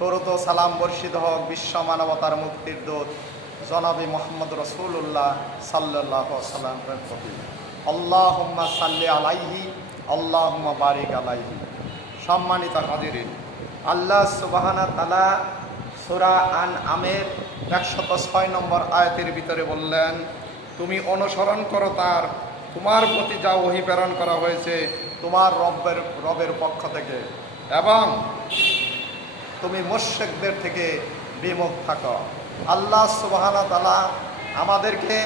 করত সালাম বর্ষিত হোক, বিশ্ব মানবতার মুক্তির দূত জনাবি মোহাম্মদ রসুল্লাহ সাল্লাহ সাল্লামের প্রতি। আল্লাহুম্মা সাল্লি আলাইহি, আল্লাহুম্মা বারিক আলাইহি। সম্মানিত হাজিরিন, আল্লাহ সুবাহানা তালা সুরা আন আমের একশত ছয় নম্বর আয়াতের ভিতরে বললেন, তুমি অনুসরণ করো তার, তোমার প্রতি যা ওহি প্রেরণ করা হয়েছে তোমার রবের রবের পক্ষ থেকে এবং তুমি মোশেকদের থেকে বিমুখ থাকো। আল্লাহ সুবাহানা তালা আমাদেরকে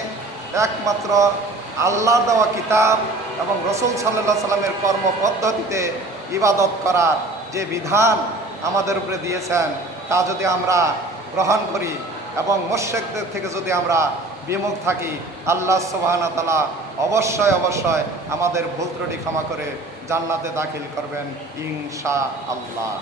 একমাত্র আল্লাহ দেওয়া কিতাব এবং রসুল সাল্লাহ সাল্লামের কর্ম পদ্ধতিতে ইবাদত করার যে বিধান আমাদের উপরে দিয়েছেন, তা যদি আমরা গ্রহণ করি এবং মোশেকদের থেকে যদি আমরা বিমুখ থাকি, আল্লাহ সুবাহানা তালা অবশ্যই অবশ্যই আমাদের ভুল ত্রুটি ক্ষমা করে জান্নাতে দাখিল করবেন ইনশা আল্লাহ